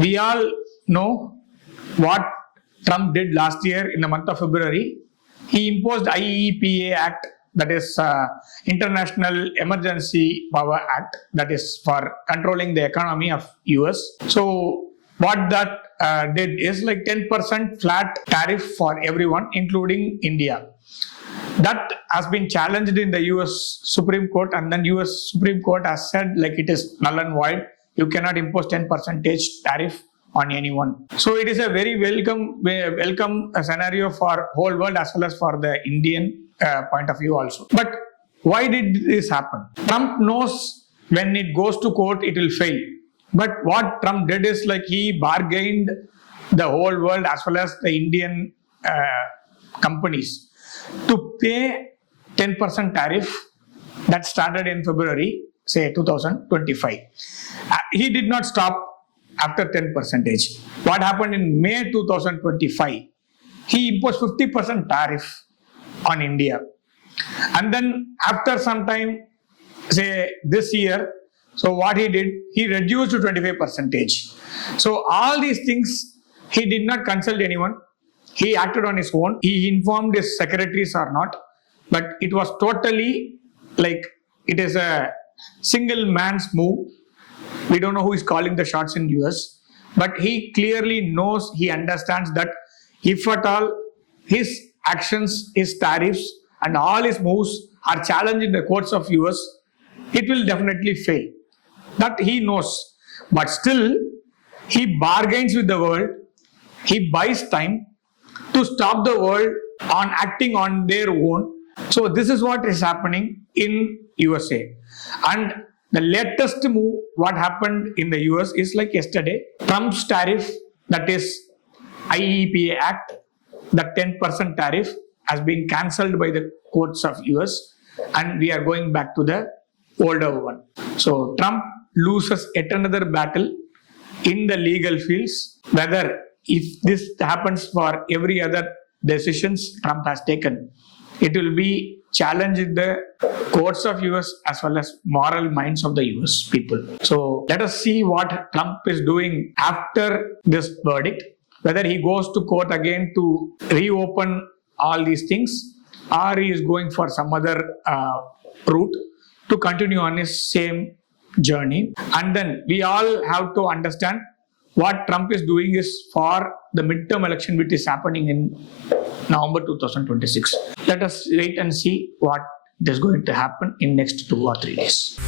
We all know what Trump did last year in the month of February. He imposed IEEPA Act, that is International Emergency Power Act, that is for controlling the economy of US. So what that did is like 10% flat tariff for everyone, including India. That has been challenged in the US Supreme Court, and then US Supreme Court has said like it is null and void. You cannot impose 10% tariff on anyone. So it is a very welcome scenario for whole world as well as for the Indian point of view also. But why did this happen? Trump knows when it goes to court it will fail. But what Trump did is like he bargained the whole world as well as the Indian companies to pay 10% tariff that started in February, say 2025. He did not stop after 10%. What happened in May 2025? He imposed 50% tariff on India. And then after some time, say this year, so what he did, he reduced to 25%. So all these things, he did not consult anyone. He acted on his own. He informed his secretaries or not, but it was totally like it is a single man's move. We don't know who is calling the shots in US, but he clearly knows, he understands that if at all his actions, his tariffs and all his moves are challenged in the courts of US, it will definitely fail. That he knows, but still he bargains with the world. He buys time to stop the world on acting on their own. So this is what is happening in USA. And the latest move, what happened in the US is like yesterday, Trump's tariff, that is IEEPA Act, the 10% tariff has been cancelled by the courts of US, and we are going back to the older one. So Trump loses yet another battle in the legal fields, whether if this happens for every other decisions Trump has taken, it will be challenging the courts of US as well as moral minds of the US people. So let us see what Trump is doing after this verdict, whether he goes to court again to reopen all these things, or he is going for some other route to continue on his same journey. And then we all have to understand what Trump is doing is for the midterm election which is happening in November 2026. Let us wait and see what is going to happen in next 2 or 3 days.